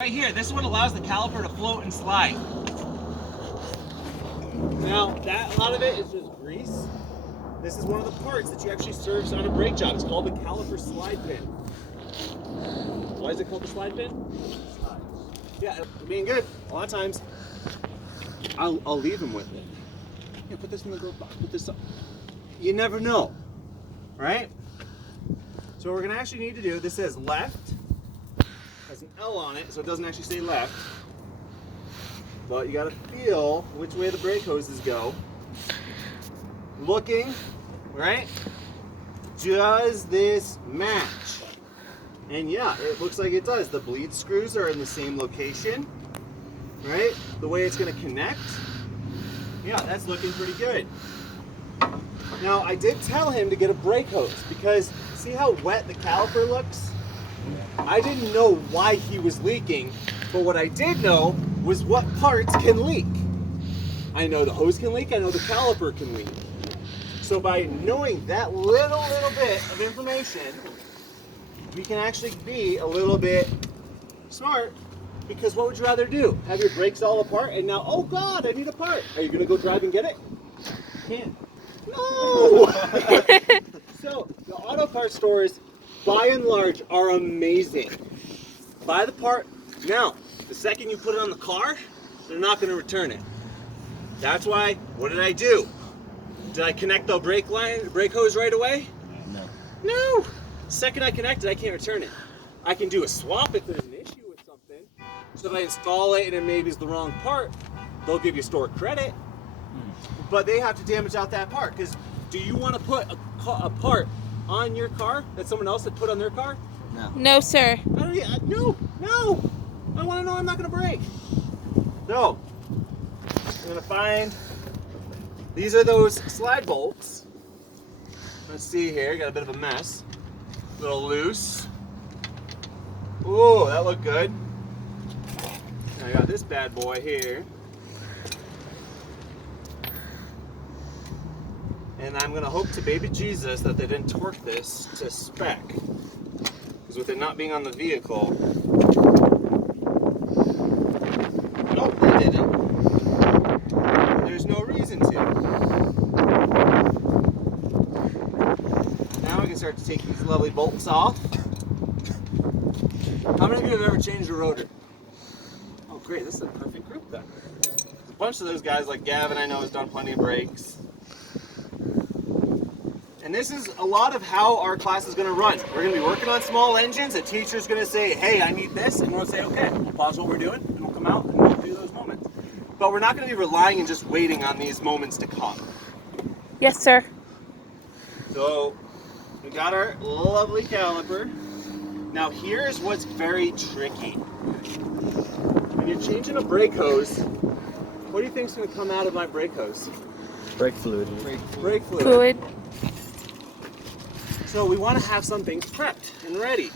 Right here, this is what allows the caliper to float and slide. Now, a lot of it is just grease. This is one of the parts that you actually service on a brake job. It's called the caliper slide pin. Why is it called the slide pin? Yeah, being good. A lot of times, I'll leave them with it. Yeah, put this in the glove box. Put this up. You never know, right? So what we're gonna actually need to do, this says left. Has an L on it, so it doesn't actually say left. But you gotta feel which way the brake hoses go. Looking, right? Does this match? And yeah, it looks like it does. The bleed screws are in the same location, right? The way it's gonna connect. Yeah, that's looking pretty good. Now, I did tell him to get a brake hose because see how wet the caliper looks? I didn't know why he was leaking, but what I did know was what parts can leak. I know the hose can leak, I know the caliper can leak. So by knowing that little bit of information, we can actually be a little bit smart, because what would you rather do? Have your brakes all apart and now, oh God, I need a part. Are you gonna go drive and get it? You can't. No! So the auto part stores, by and large, are amazing. Buy the part now. The second you put it on the car, they're not going to return it. That's why, what did I do? Did I connect the brake hose right away? No. No. The second I connect it, I can't return it. I can do a swap if there's an issue with something. So if I install it and it maybe is the wrong part, they'll give you store credit. But they have to damage out that part, because do you want to put a part on your car that someone else had put on their car? No. No, sir. No. I want to know I'm not going to break. So, I'm going to find, these are those slide bolts. Let's see here, got a bit of a mess. A little loose. Ooh, that looked good. And I got this bad boy here. And I'm going to hope to baby Jesus that they didn't torque this to spec. Because with it not being on the vehicle... Nope, they didn't. There's no reason to. Now we can start to take these lovely bolts off. How many of you have ever changed a rotor? Oh great, this is a perfect group then. A bunch of those guys like Gavin I know has done plenty of brakes. And this is a lot of how our class is going to run. We're going to be working on small engines. A teacher's going to say, hey, I need this. And we'll say, okay, we'll pause what we're doing. And we'll come out and we'll do those moments. But we're not going to be relying and just waiting on these moments to come. Yes, sir. So we got our lovely caliper. Now here's what's very tricky. When you're changing a brake hose, what do you think is going to come out of my brake hose? Brake fluid. Brake fluid. Fluid. So we want to have something prepped and ready.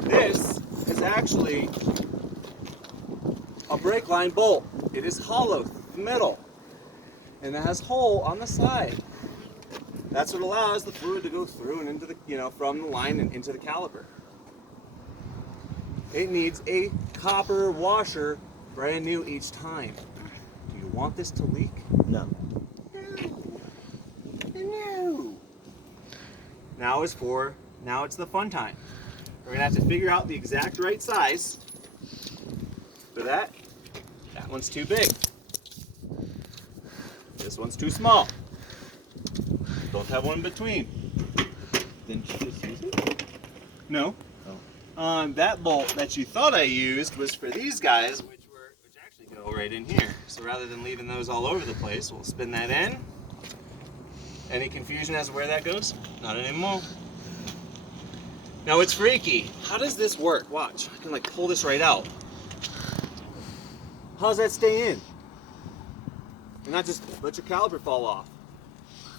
This is actually a brake line bolt. It is hollow, metal, and it has a hole on the side. That's what allows the fluid to go through and into the, from the line and into the caliper. It needs a copper washer, brand new each time. Do you want this to leak? No. No. Now it's the fun time. We're gonna have to figure out the exact right size for that. That one's too big. This one's too small. Don't have one in between. Didn't you just use it? No. Oh. That bolt that you thought I used was for these guys, which actually go right in here. So rather than leaving those all over the place, we'll spin that in. Any confusion as to where that goes? Not anymore. Now it's freaky. How does this work? Watch, I can pull this right out. How does that stay in? And not just let your caliper fall off.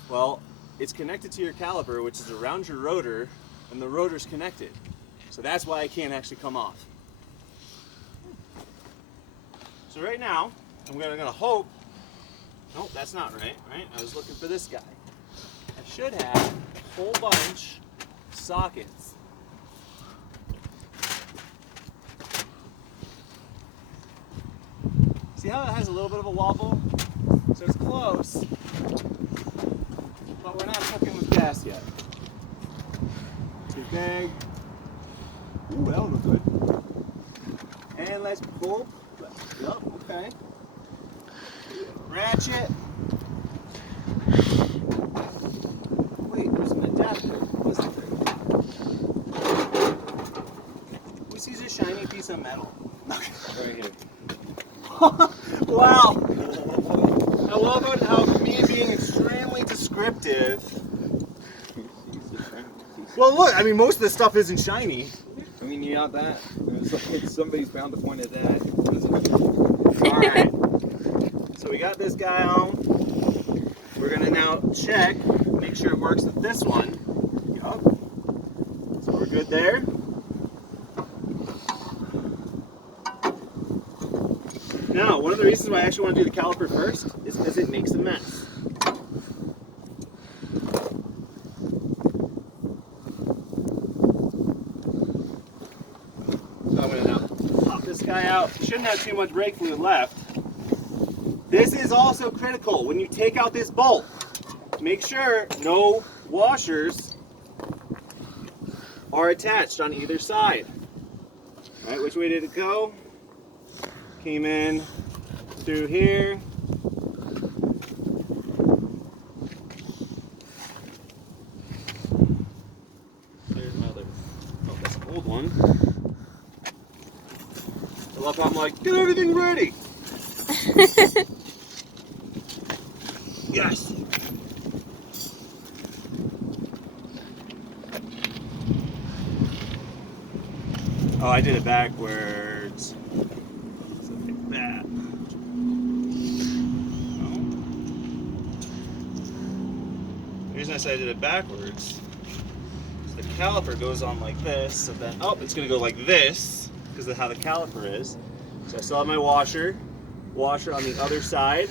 Well, it's connected to your caliper, which is around your rotor, and the rotor's connected. So that's why it can't actually come off. So right now, I'm gonna hope, nope, that's not right? I was looking for this guy. I should have a whole bunch of sockets how it has a little bit of a wobble? So it's close, but we're not cooking with gas yet. Big bag. Ooh, that one look good. And let's pull. Yep, okay. Ratchet. Wait, there's an adapter, wasn't there? Who sees a shiny piece of metal? Right here. Wow. I love how me being extremely descriptive. Well, look, I mean, most of this stuff isn't shiny. I mean, you got that. It's like somebody's bound to point at that. Alright. So we got this guy on. We're gonna now check, make sure it works with this one. Yup. So we're good there. Now, one of the reasons why I actually want to do the caliper first is because it makes a mess. So I'm gonna now pop this guy out. You shouldn't have too much brake fluid left. This is also critical. When you take out this bolt, make sure no washers are attached on either side. All right, which way did it go? Came in through here. There's my other. Oh, that's an old one. I love how I'm like, get everything ready. Yes. Oh, I did it backwards. Let's look at that. No. The reason I said I did it backwards is the caliper goes on like this, so then, oh, it's gonna go like this because of how the caliper is. So I still have my washer on the other side.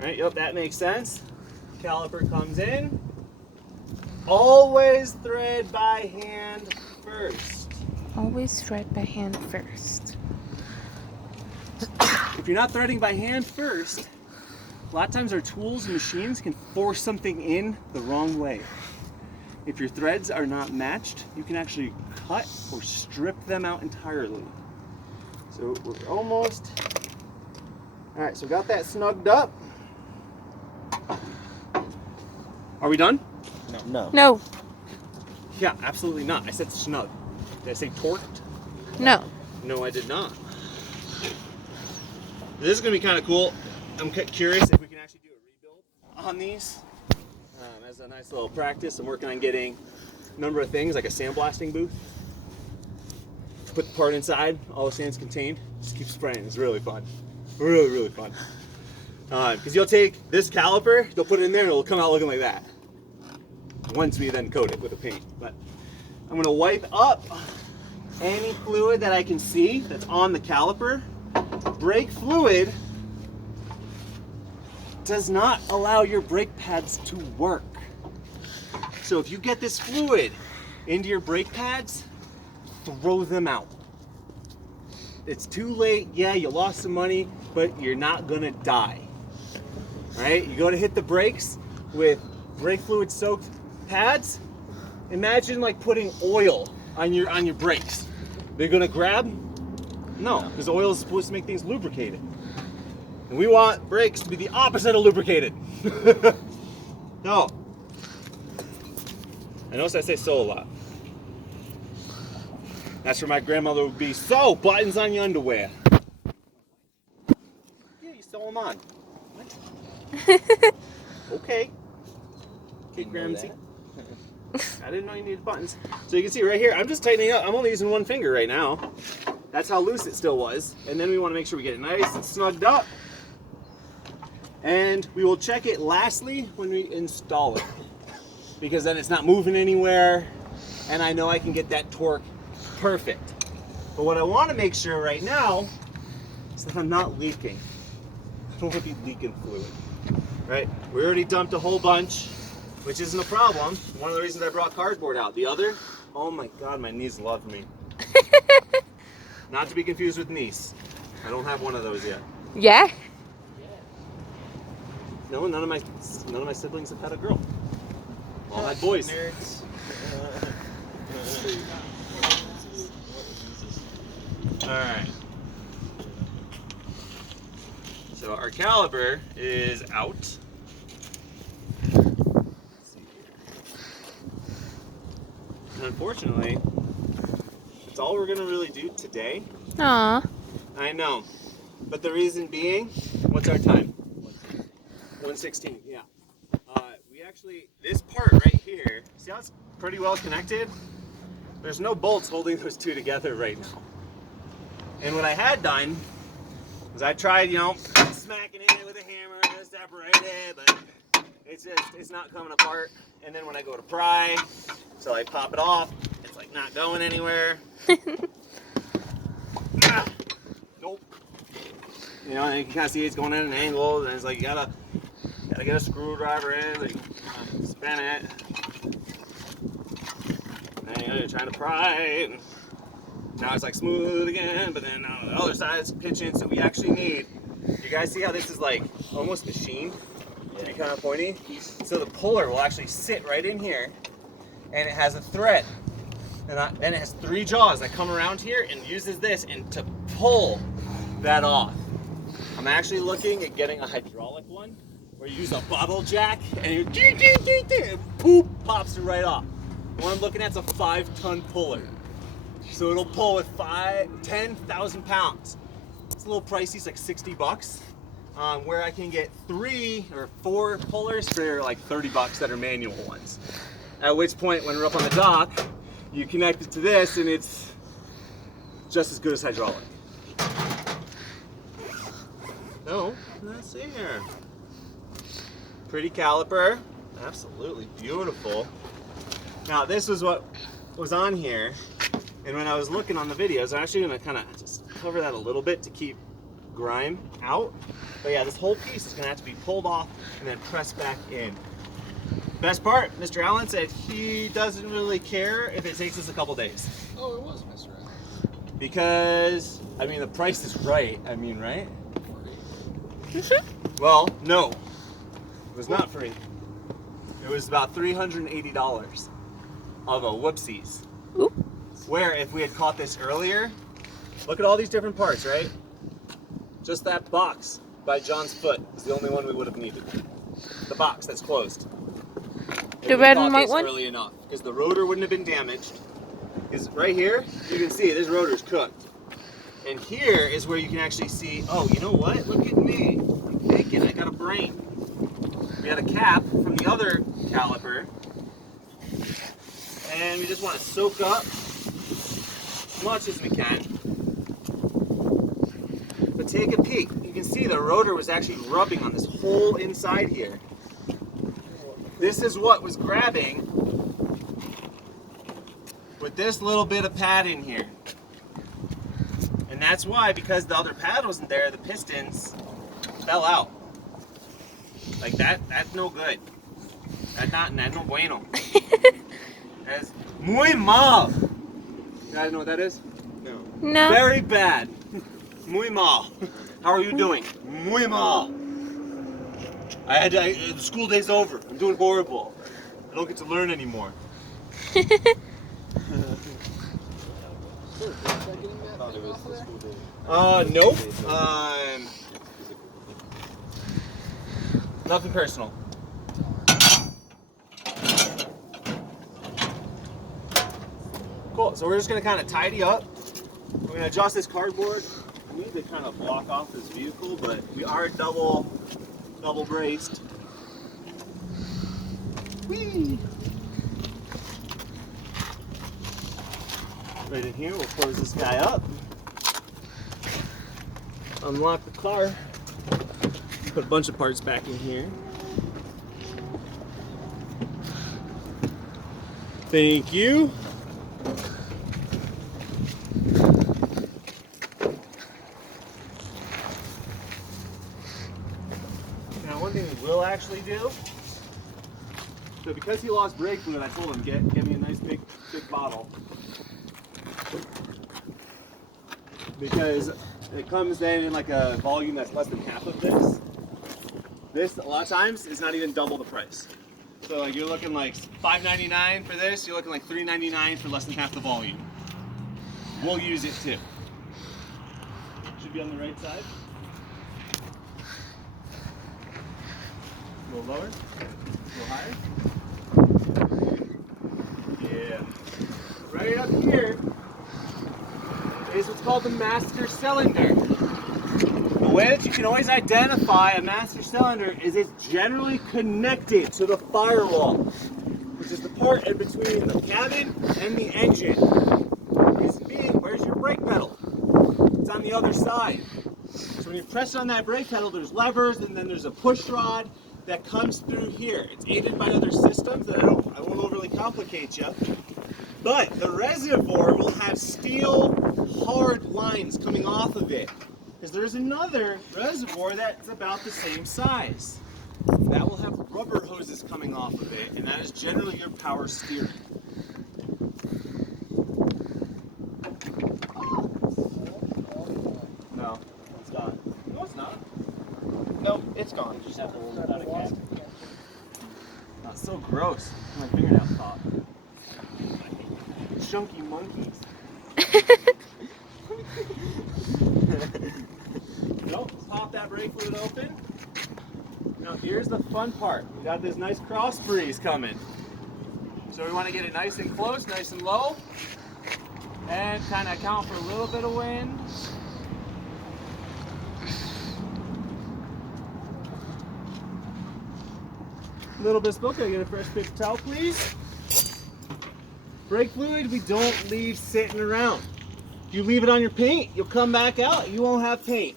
All right, yep, that makes sense. Caliper comes in. Always thread by hand first. Always thread by hand first. If you're not threading by hand first, a lot of times our tools and machines can force something in the wrong way. If your threads are not matched, you can actually cut or strip them out entirely. So we're almost, all right, so we got that snugged up. Are we done? No. No, Yeah, absolutely not. I said snug. Did I say torqued? no. No, I did not. This is gonna be kind of cool. I'm curious if we can actually do a rebuild on these. As a nice little practice, I'm working on getting a number of things like a sandblasting booth. Put the part inside, all the sand's contained. Just keep spraying. It's really fun. Really, really fun. Because you'll take this caliper, you'll put it in there, and it'll come out looking like that. Once we then coat it with a paint. But I'm gonna wipe up any fluid that I can see that's on the caliper. Brake fluid does not allow your brake pads to work. So if you get this fluid into your brake pads, throw them out. It's too late. Yeah, you lost some money, but you're not gonna die. All right, you go to hit the brakes with brake fluid soaked pads. Imagine like putting oil on your brakes. They're gonna grab? No, because oil is supposed to make things lubricated. And we want brakes to be the opposite of lubricated. No. I notice I say so a lot. That's where my grandmother would be. So, buttons on your underwear. Yeah, you sew them on. What? Okay. Okay, Gramsci. I didn't know you needed buttons. So you can see right here, I'm just tightening up. I'm only using one finger right now. That's how loose it still was. And then we want to make sure we get it nice and snugged up. And we will check it lastly when we install it. Because then it's not moving anywhere. And I know I can get that torque perfect. But what I want to make sure right now is that I'm not leaking. I don't want to be leaking fluid. Right? We already dumped a whole bunch, which isn't a problem. One of the reasons I brought cardboard out. The other, oh my God, my niece loved me. Not to be confused with niece. I don't have one of those yet. Yeah? No, none of my siblings have had a girl. All had boys. Nerds. All right. So our caliber is out. And unfortunately, that's all we're gonna really do today. Aw. I know, but the reason being, what's our time? 1:16. Yeah. We actually, this part right here, see how it's pretty well connected? There's no bolts holding those two together right now. And what I had done was I tried, smacking it with a hammer to separate it, but it's not coming apart. And then when I go to pry, so I pop it off, it's like not going anywhere. Nope. And you can kind of see it's going at an angle, and it's like you gotta get a screwdriver in, like spin it. And you're trying to pry, and now it's like smooth again, but then the other side's pitching, so we actually need, you guys see how this is like almost machined? Yeah. Kind of pointy? So the puller will actually sit right in here, and it has a thread. And then it has 3 jaws that come around here and uses this and to pull that off. I'm actually looking at getting a hydraulic one where you use a bottle jack and you and poop pops it right off. The one I'm looking at is a 5-ton puller. So it'll pull with 10,000 pounds. It's a little pricey, it's like $60. Where I can get 3 or 4 pullers for like $30 that are manual ones. At which point, when we're up on the dock, you connect it to this and it's just as good as hydraulic. So, let's see here. Pretty caliper, absolutely beautiful. Now this was what was on here, and when I was looking on the videos, I'm actually gonna kind of just cover that a little bit to keep grime out. But yeah, this whole piece is gonna have to be pulled off and then pressed back in. Best part, Mr. Allen said he doesn't really care if it takes us a couple days. Oh, it was Mr. Allen. Because, I mean, the price is right. I mean, right? Well, no. It was not free. It was about $380 of a whoopsies. Oop. Where if we had caught this earlier, look at all these different parts, right? Just that box by John's foot is the only one we would have needed. The box that's closed. The red and white one? Early enough, because the rotor wouldn't have been damaged. Because right here, you can see this rotor's cooked. And here is where you can actually see, oh, you know what? Look at me. I'm thinking, I got a brain. We had a cap from the other caliper. And we just want to soak up as much as we can. But take a peek. You can see the rotor was actually rubbing on this whole inside here. This is what was grabbing with this little bit of pad in here. And that's why, because the other pad wasn't there, the pistons fell out. Like that's no good. That's no bueno. That's muy mal. You guys know what that is? No. No. Very bad. Muy mal. How are you doing? Muy mal. The school day's over. I'm doing horrible. I don't get to learn anymore. Nope. Nothing personal. Cool. So we're just gonna kind of tidy up. We're gonna adjust this cardboard. We need to kind of block off this vehicle, but we are double braced. Whee! Right in here, we'll close this guy up. Unlock the car. Put a bunch of parts back in here. Thank you. Now, one thing we will actually do. So because he lost brake fluid, I told him get me a nice big bottle. Because it comes then in like a volume that's less than half of this. This, a lot of times, is not even double the price. So like you're looking like $5.99 for this, you're looking like $3.99 for less than half the volume. We'll use it too. Should be on the right side. A little lower, a little higher. Yeah. Right up here is what's called the master cylinder. The way that you can always identify a master cylinder is it's generally connected to the firewall, which is the part in between the cabin and the engine. Reason being, where's your brake pedal? It's on the other side. So when you press on that brake pedal, there's levers and then there's a push rod that comes through here. It's aided by other systems that I won't overly complicate you. But the reservoir will have steel hard lines coming off of it. Because there's another reservoir that's about the same size. That will have rubber hoses coming off of it, and that is generally your power steering. No, it's gone. No, it's not. No, it's gone. You just have to hold it out of cap. Not so gross. My fingernail pop. Chunky monkeys. Nope, let's pop that brake fluid open. Now here's the fun part. We got this nice cross breeze coming. So we want to get it nice and close, nice and low, and kind of account for a little bit of wind. Little bit spoke. Can I get a fresh paper towel, please? Brake fluid, we don't leave sitting around. If you leave it on your paint, you'll come back out, you won't have paint.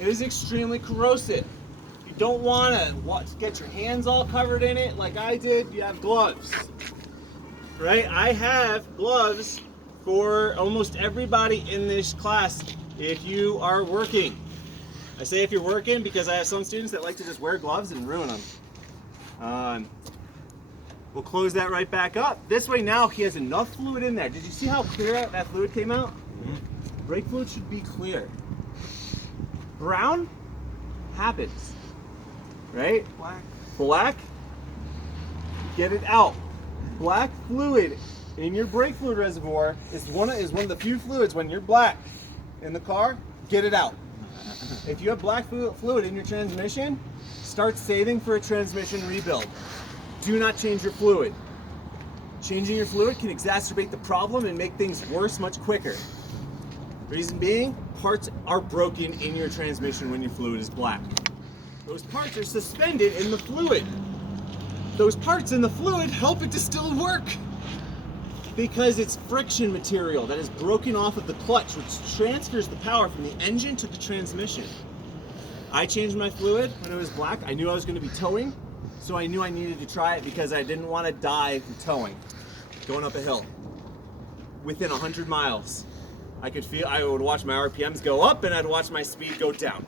It is extremely corrosive. You don't want to get your hands all covered in it like I did. You have gloves, right? I have gloves for almost everybody in this class if you are working. I say if you're working because I have some students that like to just wear gloves and ruin them. We'll close that right back up. This way now he has enough fluid in there. Did you see how clear that fluid came out? Mm-hmm. Brake fluid should be clear. Brown happens, right? Black, get it out. Black fluid in your brake fluid reservoir is one of the few fluids when you're black in the car, get it out. If you have black fluid in your transmission, start saving for a transmission rebuild. Do not change your fluid. Changing your fluid can exacerbate the problem and make things worse much quicker. Reason being, parts are broken in your transmission when your fluid is black. Those parts are suspended in the fluid. Those parts in the fluid help it to still work because it's friction material that is broken off of the clutch, which transfers the power from the engine to the transmission. I changed my fluid when it was black. I knew I was going to be towing, so I knew I needed to try it because I didn't want to die from towing, going up a hill. Within 100 miles, I would watch my RPMs go up and I'd watch my speed go down,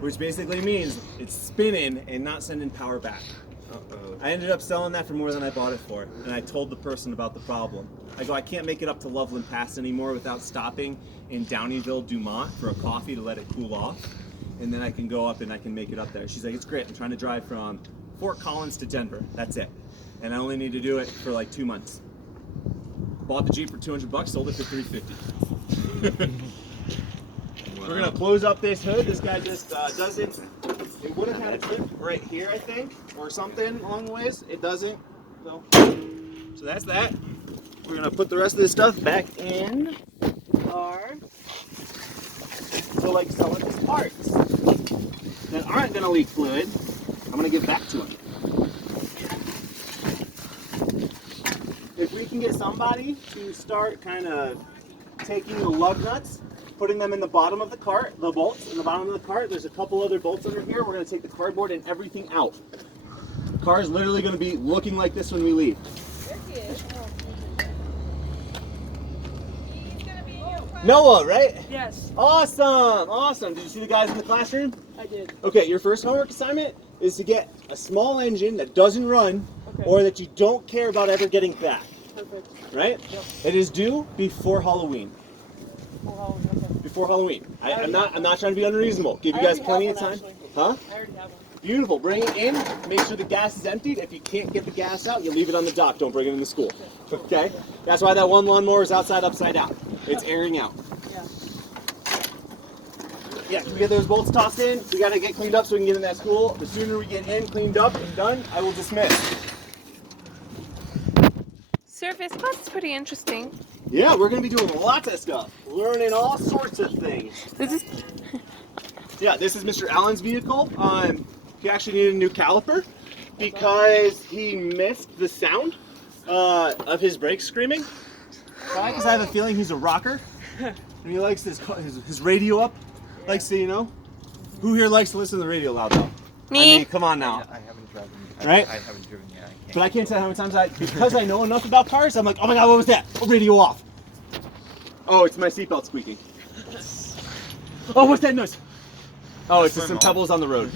which basically means it's spinning and not sending power back. I ended up selling that for more than I bought it for, and I told the person about the problem. I go, I can't make it up to Loveland Pass anymore without stopping in Downeyville, Dumont for a coffee to let it cool off, and then I can go up and I can make it up there. She's like, it's great, I'm trying to drive from Fort Collins to Denver, that's it. And I only need to do it for like 2 months. Bought the Jeep for $200, sold it for $350. Wow. We're gonna close up this hood. This guy just doesn't, it would have had a trip right here, I think, or something along the ways. It doesn't, so that's that. We're gonna put the rest of this stuff back in our, so like some of these parts that aren't gonna leak fluid, I'm gonna give back to him. If we can get somebody to start kind of taking the lug nuts, putting them in the bottom of the cart, the bolts in the bottom of the cart, there's a couple other bolts under here. We're going to take the cardboard and everything out. The car is literally going to be looking like this when we leave. He's gonna be in your class. Noah, right? Yes, Awesome, awesome. Did you see the guys in the classroom? I did. Okay, your first homework assignment is to get a small engine that doesn't run, Okay. or that you don't care about ever getting back. Perfect. Right? Yep. It is due before Halloween. Before Halloween. I'm not trying to be unreasonable. Give you guys plenty of time. Huh? I already have one. Beautiful. Bring it in. Make sure the gas is emptied. If you can't get the gas out, you leave it on the dock. Don't bring it in the school. Okay? That's why that one lawnmower is outside upside down. It's airing out. Yeah. Yeah, can we get those bolts tossed in? We gotta get cleaned up so we can get in that school. The sooner we get in, cleaned up, and done, I will dismiss. Surface, that's pretty interesting. Yeah, we're gonna be doing lots of stuff. Learning all sorts of things. This is Yeah, this is Mr. Allen's vehicle. He actually needed a new caliper because he missed the sound of his brakes screaming. Why? Because I have a feeling he's a rocker, and he likes his radio up. Likes to, you know. Who here likes to listen to the radio loud though? me. I mean, come on now. I haven't driven. Right? I haven't driven yet. I can't. But I can't tell you how many times because I know enough about cars, I'm like, oh my god, what was that? Oh, radio off. Oh, it's my seatbelt squeaking. Oh, what's that noise? Oh, it's just some pebbles on the road.